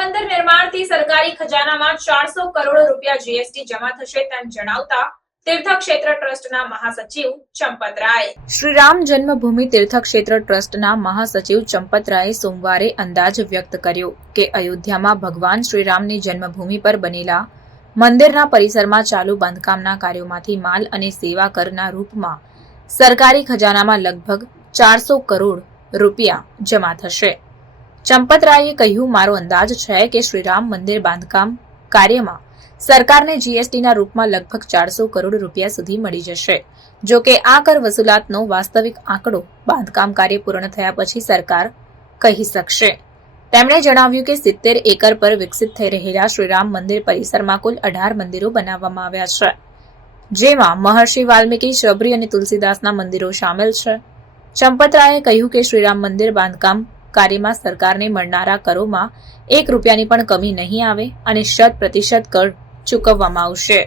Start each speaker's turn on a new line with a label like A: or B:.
A: નિર્માણથી સરકારી ખજાનામાં ચારસો કરોડ રૂપિયા જીએસટી જમા થશે તેમ જણાવતા તીર્થક્ષેત્ર ટ્રસ્ટના મહાસચિવ ચંપત રામ સોમવારે અંદાજ વ્યક્ત કર્યો કે અયોધ્યામાં ભગવાન શ્રીરામની જન્મભૂમિ પર બનેલા મંદિરના પરિસરમાં ચાલુ બાંધકામના કાર્યોમાંથી માલ અને સેવા કરના રૂપમાં સરકારી ખજાનામાં લગભગ ચારસો કરોડ રૂપિયા જમા થશે. ચંપતરાયે કહ્યું, મારો અંદાજ છે કે શ્રીરામ મંદિર બાંધકામ કાર્યમાં સરકારને જીએસટીના રૂપમાં લગભગ ચારસો કરોડ રૂપિયા સુધી મળી જશે. જો કે આ કર વસૂલાતનો વાસ્તવિક આંકડો બાંધકામ કાર્ય પૂર્ણ થયા પછી સરકાર કહી શકશે. તેમણે જણાવ્યું કે સિત્તેર એકર પર વિકસિત થઈ રહેલા શ્રીરામ મંદિર પરિસરમાં કુલ અઢાર મંદિરો બનાવવામાં આવ્યા છે, જેમાં મહર્ષિ વાલ્મીકી, શબરી અને તુલસીદાસના મંદિરો સામેલ છે. ચંપતરાયે કહ્યું કે શ્રીરામ મંદિર બાંધકામ કાર્યમાં સરકારને મળનારા કરોમાં એક રૂપિયાની પણ કમી નહીં આવે અને શત પ્રતિશત કર ચૂકવવામાં આવશે.